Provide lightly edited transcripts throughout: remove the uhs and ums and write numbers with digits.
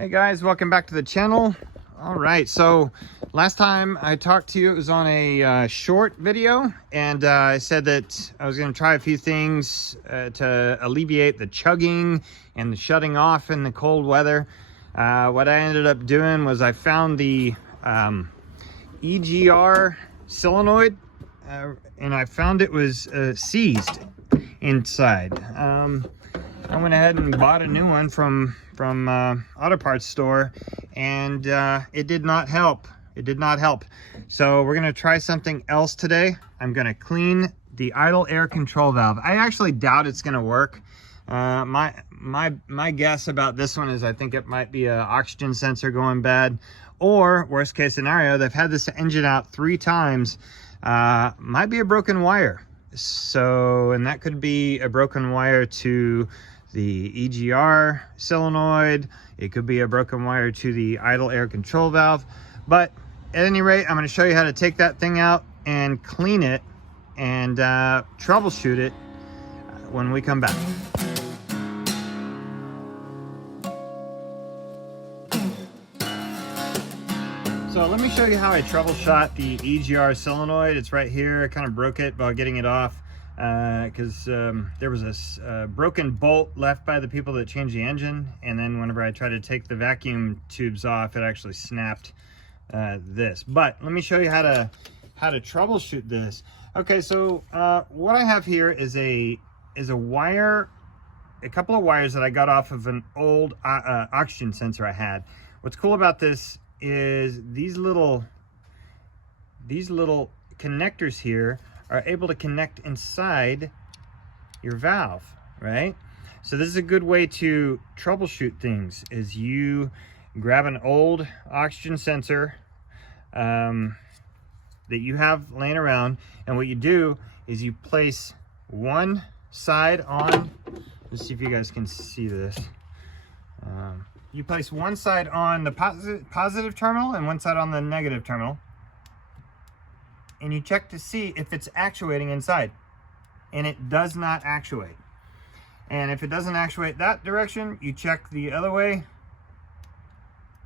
Hey guys, welcome back to the channel. All right, so last time I talked to you, it was on a short video, and I said that I was going to try a few things to alleviate the chugging and the shutting off in the cold weather. What I ended up doing was I found the EGR solenoid, and I found it was seized inside. I went ahead and bought a new one from auto parts store, and it did not help. It did not help. So we're gonna try something else today. I'm gonna clean the idle air control valve. I actually doubt it's gonna work. My guess about this one is I think it might be an oxygen sensor going bad, or worst case scenario, they've had this engine out 3 times. Might be a broken wire. So, and that could be a broken wire to the EGR solenoid. It could be a broken wire to the idle air control valve. But at any rate, I'm going to show you how to take that thing out and clean it and troubleshoot it when we come back. So let me show you how I troubleshot the EGR solenoid. It's right here. I kind of broke it while getting it off because there was a broken bolt left by the people that changed the engine, and then whenever I tried to take the vacuum tubes off, it actually snapped this. But let me show you how to troubleshoot this. Okay, so what I have here is a wire, a couple of wires that I got off of an old oxygen sensor I had. What's cool about this is these little connectors here are able to connect inside your valve, right? So this is a good way to troubleshoot things, is you grab an old oxygen sensor that you have laying around, and what you do is you place one side on, let's see if you guys can see this. You place one side on the positive terminal and one side on the negative terminal, and you check to see if it's actuating inside, and it does not actuate. And if it doesn't actuate that direction, you check the other way.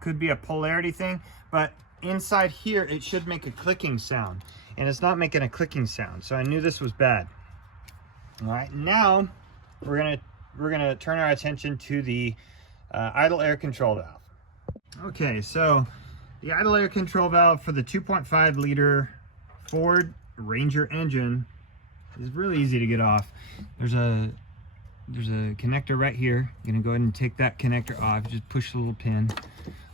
Could be a polarity thing, but inside here it should make a clicking sound, and it's not making a clicking sound, so I knew this was bad. All right, now we're gonna turn our attention to the idle air control valve. Okay, so the idle air control valve for the 2.5 liter Ford Ranger engine is really easy to get off. There's a connector right here. You're gonna go ahead and take that connector off. Just push the little pin.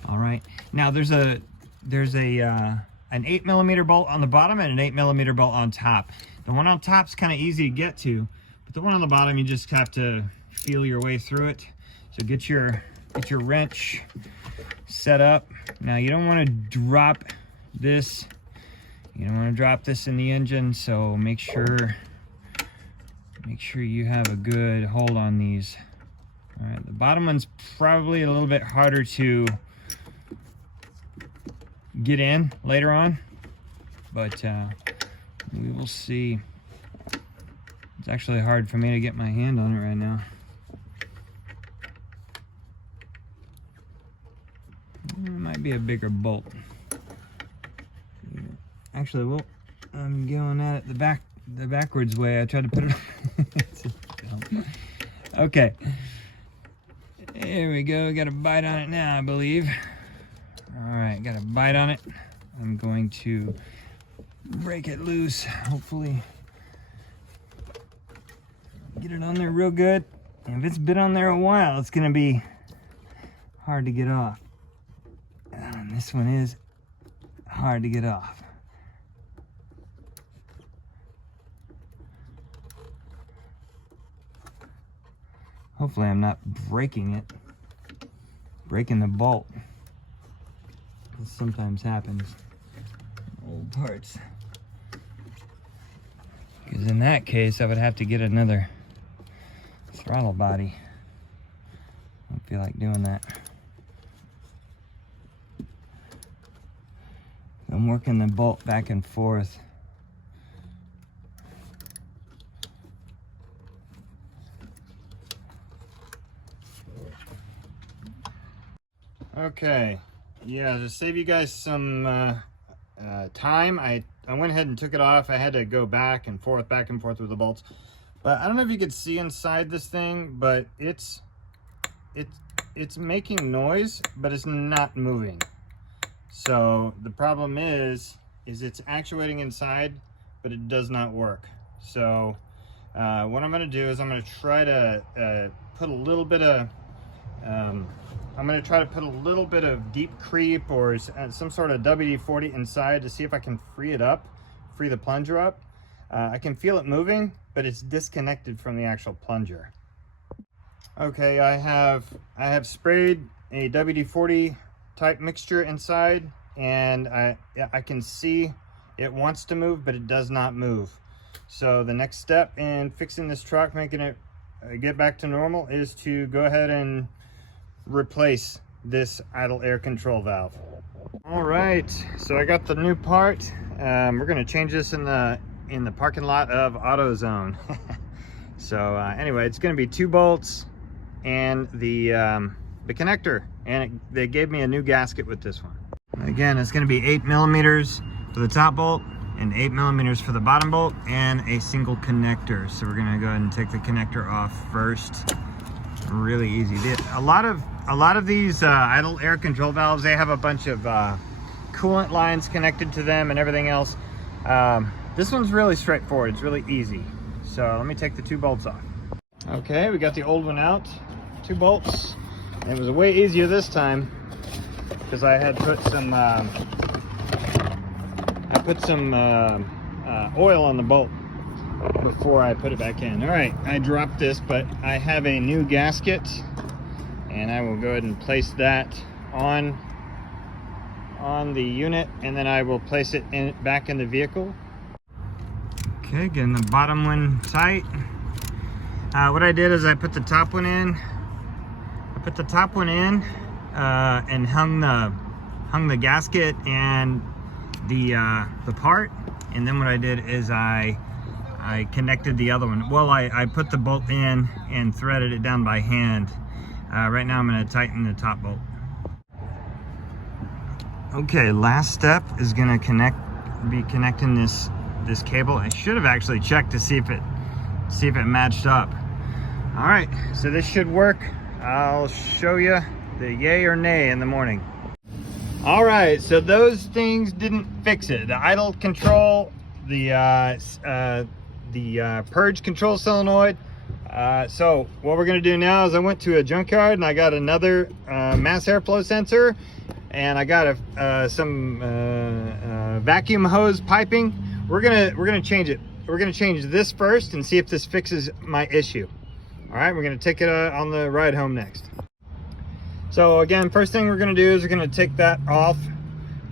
All right. Now there's an 8mm bolt on the bottom and an 8mm bolt on top. The one on top is kind of easy to get to, but the one on the bottom, you just have to feel your way through it. So get your wrench set up. Now you don't want to drop this. You don't want to drop this in the engine, so make sure you have a good hold on these. All right, the bottom one's probably a little bit harder to get in later on, but we will see. It's actually hard for me to get my hand on it right now. It might be a bigger bolt. Actually, I'm going at it the backwards way. I tried to put it on. Okay. There we go. Got a bite on it now, I believe. All right, got a bite on it. I'm going to break it loose, hopefully. Get it on there real good. And if it's been on there a while, it's gonna be hard to get off. And this one is hard to get off. Hopefully I'm not breaking it, breaking the bolt. This sometimes happens in old parts. Because in that case, I would have to get another throttle body. I don't feel like doing that. I'm working the bolt back and forth. Okay, yeah, to save you guys some time, I went ahead and took it off. I had to go back and forth with the bolts. But I don't know if you could see inside this thing, but it's making noise, but it's not moving. So the problem is it's actuating inside, but it does not work. So what I'm going to do is I'm going to try to put a little bit of deep creep or some sort of WD-40 inside to see if I can free the plunger up. I can feel it moving, but it's disconnected from the actual plunger. Okay, I have sprayed a WD-40 type mixture inside, and I can see it wants to move, but it does not move. So the next step in fixing this truck, making it get back to normal, is to go ahead and replace this idle air control valve. All right, so I got the new part. We're going to change this in the parking lot of AutoZone. So anyway, it's going to be 2 bolts and the connector, and they gave me a new gasket with this one. Again, it's going to be 8mm for the top bolt and 8mm for the bottom bolt, and a single connector. So we're going to go ahead and take the connector off first. Really easy. A lot of these idle air control valves, they have a bunch of coolant lines connected to them and everything else. This one's really straightforward. It's really easy. So let me take the 2 bolts off. Okay, we got the old one out. 2 bolts. It was way easier this time because I had put some oil on the bolt before I put it back in. All right, I dropped this, but I have a new gasket, and I will go ahead and place that on the unit, and then I will place it back in the vehicle. Okay, getting the bottom one tight. What I did is I put the top one in. And hung the gasket and the part, and then what I did is I connected the other one. Well, I put the bolt in and threaded it down by hand. Right now I'm going to tighten the top bolt. Okay, last step is going to be connecting this cable. I should have actually checked to see if it matched up. All right, so this should work. I'll show you the yay or nay in the morning. All right, so those things didn't fix it. The idle control, the purge control solenoid. So what we're gonna do now is I went to a junkyard and I got another mass airflow sensor, and I got some vacuum hose piping. We're gonna change it. We're gonna change this first and see if this fixes my issue. All right, we're gonna take it on the ride home next. So again, first thing we're gonna do is we're gonna take that off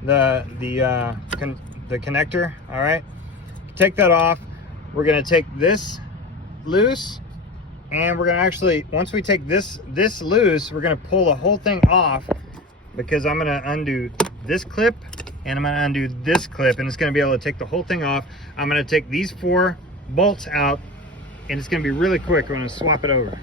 the connector. All right, take that off. We're gonna take this loose, and we're gonna actually, once we take this loose, we're gonna pull the whole thing off, because I'm gonna undo this clip and I'm gonna undo this clip, and it's gonna be able to take the whole thing off. I'm gonna take these 4 bolts out, and it's gonna be really quick. We're gonna swap it over.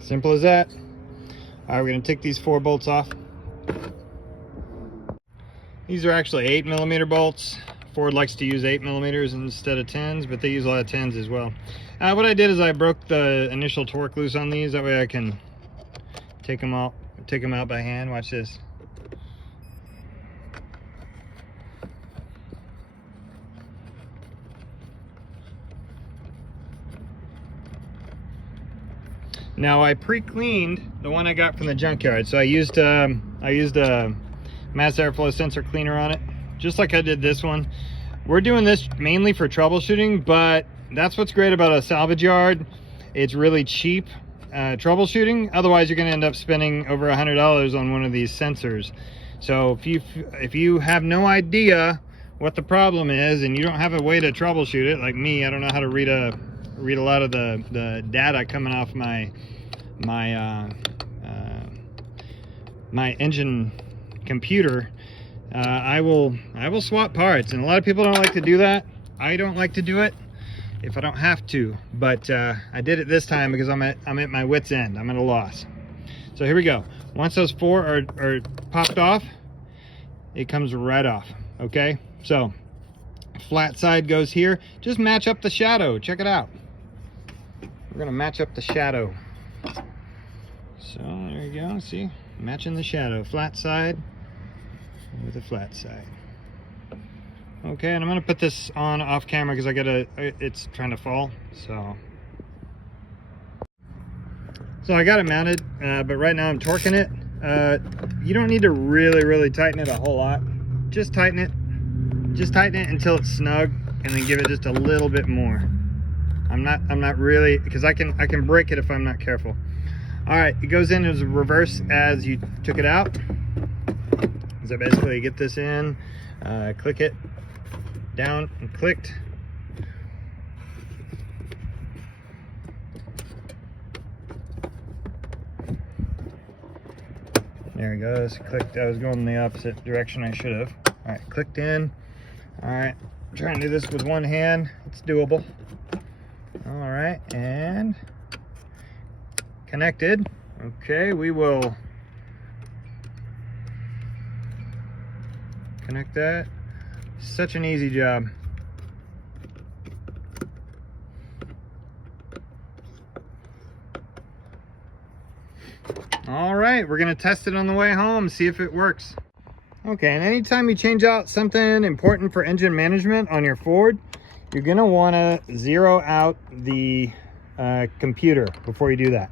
Simple as that. All right, we're gonna take these 4 bolts off. These are actually 8mm bolts. Ford likes to use 8mm instead of 10s, but they use a lot of 10s as well. What I did is I broke the initial torque loose on these. That way I can take them out by hand. Watch this. Now I pre-cleaned the one I got from the junkyard, so I used a mass airflow sensor cleaner on it, just like I did this one. We're doing this mainly for troubleshooting, but that's what's great about a salvage yard. It's really cheap troubleshooting. Otherwise, you're going to end up spending over $100 on one of these sensors. So if you have no idea what the problem is and you don't have a way to troubleshoot it, like me, I don't know how to read a lot of the data coming off my my engine computer, I will swap parts, and a lot of people don't like to do that. I don't like to do it if I don't have to, but I did it this time because I'm at my wit's end. I'm at a loss. So here we go. Once those 4 are popped off, it comes right off. Okay, so flat side goes here. Just match up the shadow. Check it out. We're gonna match up the shadow. So there you go. See, matching the shadow. Flat side with a flat side. Okay, and I'm gonna put this on off camera because it's trying to fall. So I got it mounted, but right now I'm torquing it. You don't need to really tighten it a whole lot. Just tighten it until it's snug, and then give it just a little bit more. I'm not really, because I can break it if I'm not careful. All right, it goes in as reverse as you took it out. So basically, get this in, click it down and clicked. There it goes. Clicked. I was going in the opposite direction. I should have. All right, clicked in. All right, I'm trying to do this with one hand. It's doable. All right, and connected. Okay, we will connect that. Such an easy job. All right, we're gonna test it on the way home, see if it works. Okay, and anytime you change out something important for engine management on your Ford, you're gonna wanna zero out the computer before you do that.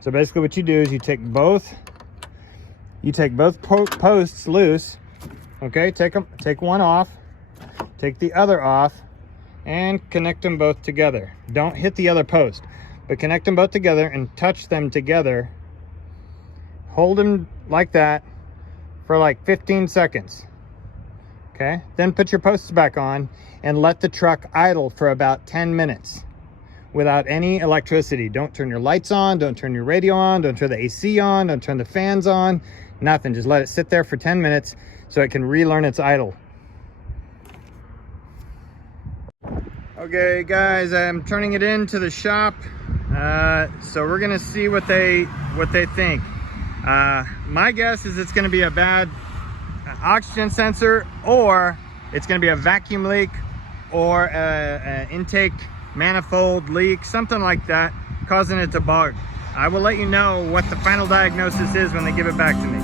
So basically what you do is you take both posts loose, okay, take one off, take the other off, and connect them both together. Don't hit the other post, but connect them both together and touch them together. Hold them like that for like 15 seconds. Okay, then put your posts back on and let the truck idle for about 10 minutes without any electricity. Don't turn your lights on, don't turn your radio on, don't turn the AC on, don't turn the fans on, nothing. Just let it sit there for 10 minutes so it can relearn its idle. Okay guys, I'm turning it into the shop, so we're gonna see what they think. My guess is it's gonna be a bad oxygen sensor, or it's gonna be a vacuum leak, or an intake manifold leak, something like that, causing it to bog. I will let you know what the final diagnosis is when they give it back to me.